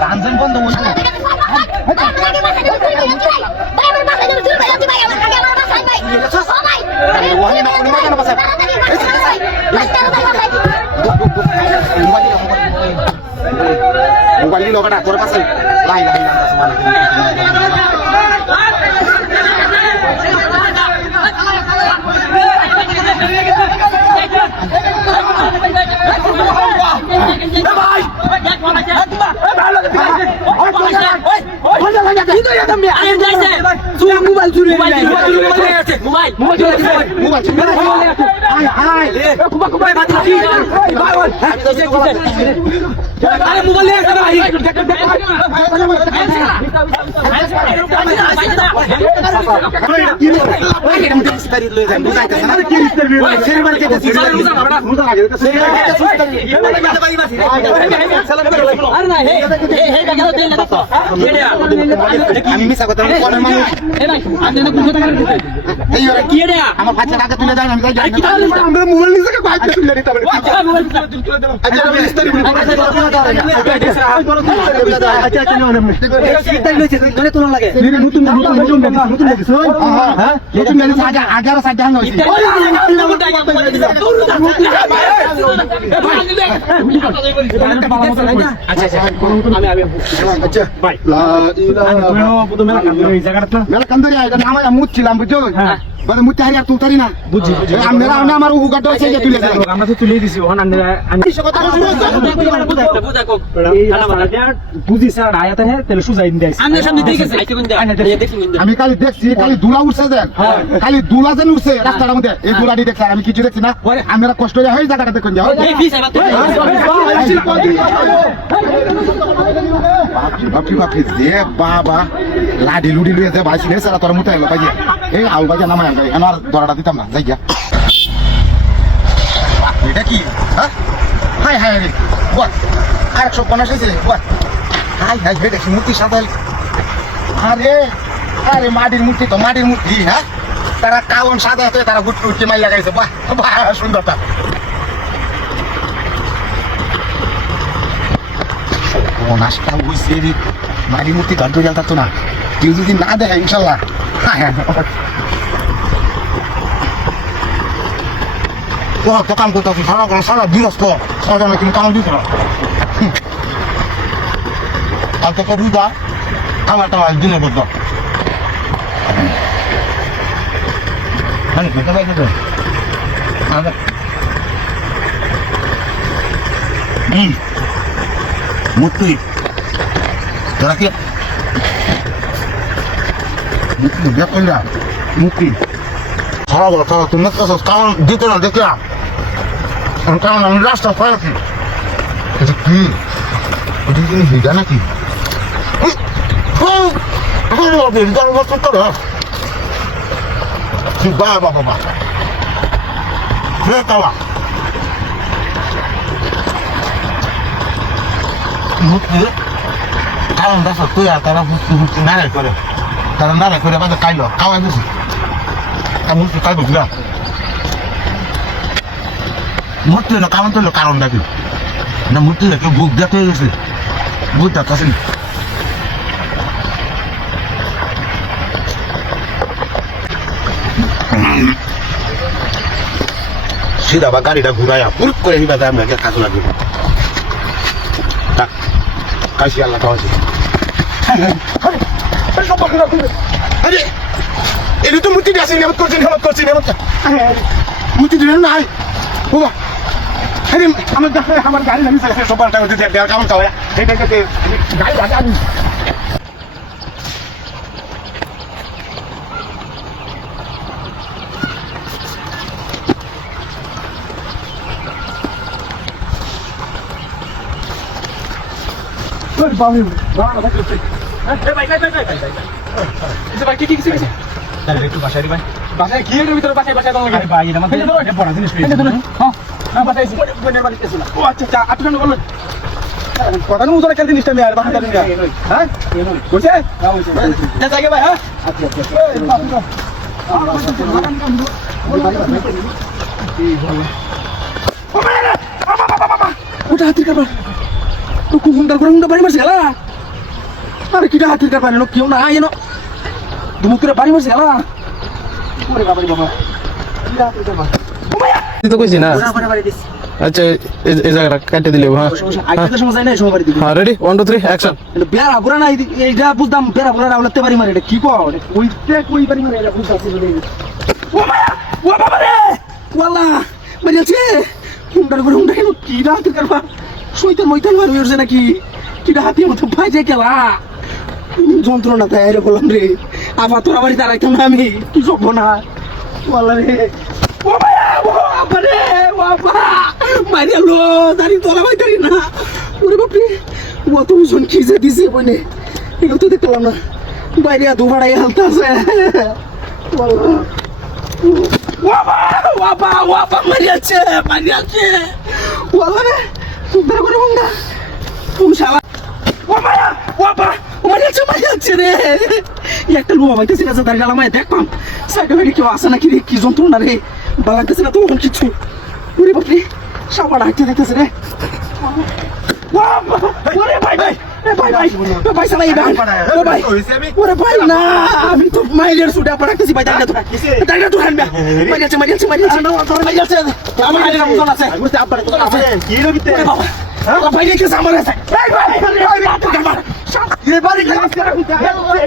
গাঞ্জন বন্ধ হইছে মোবাইল দিল কাটা তোর পাশে লাই লাই আমি মিশা কথা আমার বাচ্চা টাকা তুলে দেন আমি আমরা মোবাইল নিয়ে বাইক তুলে নিতে পারি মুচ্ছিলাম বুঝছো মুতে হারিয়া তুলতারি না বুঝছি আমার উগাটা আমরা তো তুলে দিছি আমি খালি দেখছি খালি দুলা উঠছে দেন খালি দুলা যেন উঠছে রাস্তাটার মধ্যে এই দুলাটি দেখছি আমি কিছু দেখছি না আমরা কষ্ট হয়ে জায়গাটা দেখুন যাও বাপি বাপি যে বাবা লাডি লুডি লুয়ে যে বাইছিলে সারা তোর মুতে এলো ভাই এই আউ বাজা নামায় ভাই আমার দরাটা দিতাম না যাই গিয়া এটা কি হ্যাঁ হাই হাই রে বল 150 হইছে বল হাই হাই রে দেখি মূর্তি সাদাল আরে আরে মাটির মূর্তি তো মাটির মূর্তি হ্যাঁ তারা কাউন সাদা হতে তারা গুট গুট মাই লাগাইছে বাহ বাহ সুন্দরতা ও নাস্তা হইছে রে মাটির মূর্তি গান তো জ্বালতা তো না কেউ যদি না দেখে ইনশাআল্লাহ হ্যাঁ তো কাম করতে সারা দিবস তো সারা কিন্তু কাম দিত না আর তো কবি দা আমার তো দিনে করতো মূর্তি তোরা কি মুক্তি খারাপ হলো খারাপ তুমি কারণ দিতে না দেখলাম কারণ আমি রাস্তা পাইছি এটা কি এটা কি ভিজা নাকি বাবা বাবা মুক্তি কারণ রাস্তা তুই আর তারা হুস্তি নাড়াই করে তারা নাড়াই করে বাজে কাইলো খাওয়াই দিছি আমি কাজ বুঝলাম মূর্তি না কারণ তো কারণ নাকি না মূর্তি নাকি বুক দেখতে গেছে বুকটা কাছে সিধা বা গাড়িটা ঘুরাইয়া পুরুত করে হিবা যায় আমরা কাজ লাগবে কাশি আল্লাহ খাওয়াছি আরে এটা তো মূর্তি আছে নেমত করছি মূর্তি দিলেন না বাবা আরে আমার গাড়ি নামি সব পাল্টা হচ্ছে কেমন চাওয়া এটা গাড়ি রাজা আমি একটু বাসায় ভাই বাসায় কি এর ভিতরে বাসায় বাসায় ভাই এটা আমাদের বড় জিনিস হ্যাঁ বাসায় ও আচ্ছা আচ্ছা আপনি কেন বললেন কথা না উদরে কেন জিনিসটা নিয়ে আর বাসায় নিয়ে হ্যাঁ বুঝছে না জায়গা ভাই হ্যাঁ আচ্ছা আচ্ছা ওটা হাতির কারবার হুন্ডা করে হুন্ডা বাড়ি মারছে গেলা আরে কিটা হাতির কার পানি কেউ না এনো দুমুক করে বাড়ি মারছে গেলা ওরে বাবা রে বাবা কিটা হাতির কার পানি তুই তো কইছি না আচ্ছা এই জায়গাটা কেটে দিলে হ্যাঁ আইতে সময় যায় না সময় বাড়ি দিবি হ্যাঁ রেডি 1 2 3 অ্যাকশন বেড়া বুড়া না এইটা বুঝতাম বেড়া বুড়া রাউলাতে পারি মারে এটা কি কর কইতে কই পারি মারে এটা বুঝতাছি ও মায়া ও বাবা রে ওয়াল্লা মারিয়াছে হুন্ডার করে হুন্ডা কেন কি রাত করবা শয়তান মইতান মারি হইছে নাকি কিটা হাতির মতো ভাইজে গেলা যন্ত্রণা তাই রে বললাম রে আবার তোরা বাড়ি দাঁড়াইতাম না আমি কি সব না ওয়াল্লা রে ও মায়া ও বাবা রে বাবা মারিয়া লো দাঁড়ি তোলা ভাই দাঁড়ি না ওরে বাপরে ও তো ওজন কি যে দিছে বনে এগুলো তো দেখলাম না বাইরে দুবাড়াই হালতা আছে ওয়াবা ওয়াবা ওয়াবা মারিয়াছে ওয়ালা রে সুন্দর করে মুন্ডা তুমি শালা ওয়াবা ওয়াবা মারিয়াছে রে একটা লোয়া বাইতেছে কাছে দাঁড়িয়ে গেলাম দেখলাম সাইডে বাইরে কেউ আসে নাকি রে কি যন্ত্রণা রে বালাইতেছে না তো কিছু ওরে বাপরে সাবাড়া হাঁটতে দেখতেছে রে ওরে ভাই ভাই ভাই ভাই ভাই সালাই ভাই ভাই ওরে ভাই না আমি তো মাইলের সুটা পড়াতেছি ভাই দাঁড়া তো হানবে মারিয়াছে আমার হাইলে মতন আছে বুঝতে আব্বার তো আছে কি রে বিতে বাবা ভাই রেখে আমার আছে ভাই ভাই ভাই বাড়ি খারাপ করে